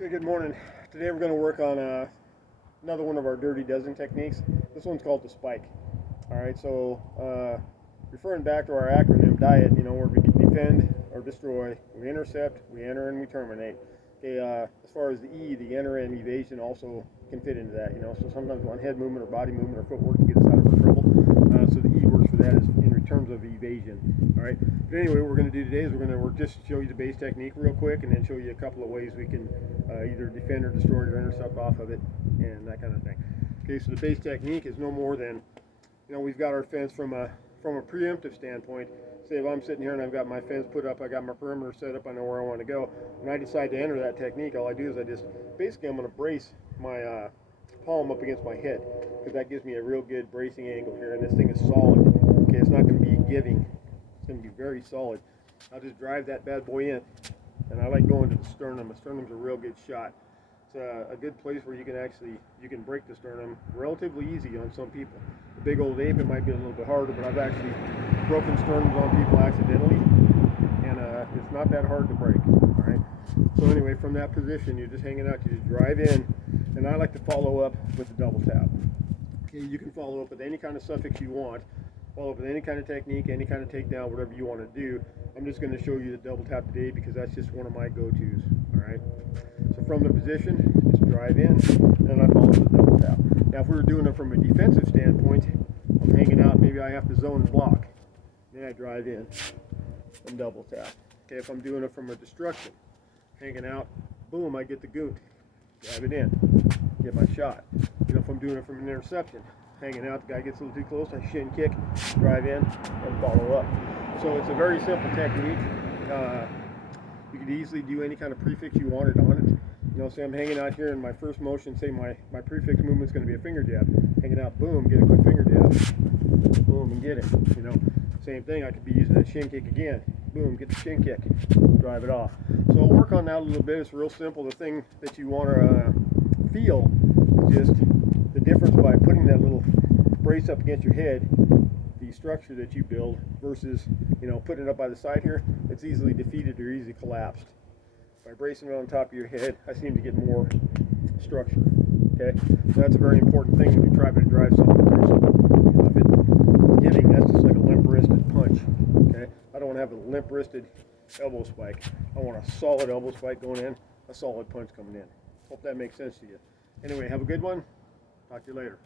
Okay, good morning. Today we're going to work on another one of our dirty dozen techniques. This one's called the spike. All right, so referring back to our acronym DIET, where we defend or destroy, we intercept, we enter, and we terminate. Okay, as far as the E, the enter and evasion also can fit into that. So sometimes we want head movement or body movement or footwork to get us out of our trouble. So the E works for that is in terms of evasion. All right. But anyway, what we're going to do today is we're going to just show you the base technique real quick, and then show you a couple of ways we can either defend or destroy or intercept off of it, and that kind of thing. Okay, so the base technique is no more than, we've got our fence from a preemptive standpoint. Say if I'm sitting here and I've got my fence put up, I got my perimeter set up, I know where I want to go, and I decide to enter that technique, all I do is I'm going to brace my palm up against my head, because that gives me a real good bracing angle here, and this thing is solid. Okay, it's not going to be giving, it's going to be very solid. I'll just drive that bad boy in, and I like going to the sternum. The sternum's a real good shot. It's a good place where you can break the sternum relatively easy on some people. The big old ape, it might be a little bit harder, but I've actually broken sternums on people accidentally, and it's not that hard to break. All right. So anyway, from that position, you're just hanging out. You just drive in, and I like to follow up with a double tap. Okay, you can follow up with any kind of suffix you want. Follow up with any kind of technique, any kind of takedown, whatever you want to do. I'm just going to show you the double tap today because that's just one of my go-tos. All right. So from the position, just drive in, and I follow with the double tap. Now, if we were doing it from a defensive standpoint, I'm hanging out. Maybe I have to zone and block. Then I drive in and double tap. Okay, if I'm doing it from a destruction, hanging out, boom, I get the goot. Drive it in, get my shot. If I'm doing it from an interception, hanging out, the guy gets a little too close, I shin kick, drive in, and follow up. So it's a very simple technique. You could easily do any kind of prefix you wanted on it. Say I'm hanging out here in my first motion, say my prefix movement's going to be a finger jab. Hanging out, boom, get a quick finger jab. Boom, and get it. Same thing, I could be using a shin kick again. Boom, get the shin kick, drive it off. So I'll work on that a little bit. It's real simple. The thing that you want to feel is just the difference by putting that little brace up against your head, the structure that you build, versus putting it up by the side here. It's easily defeated or easily collapsed. By bracing it on top of your head, I seem to get more structure. Okay, so that's a very important thing when you try to drive something through something. If it's giving, that's just like a limp-wristed punch. Okay, I don't want to have a limp-wristed elbow spike. I want a solid elbow spike going in, a solid punch coming in. Hope that makes sense to you. Anyway, have a good one. Talk to you later.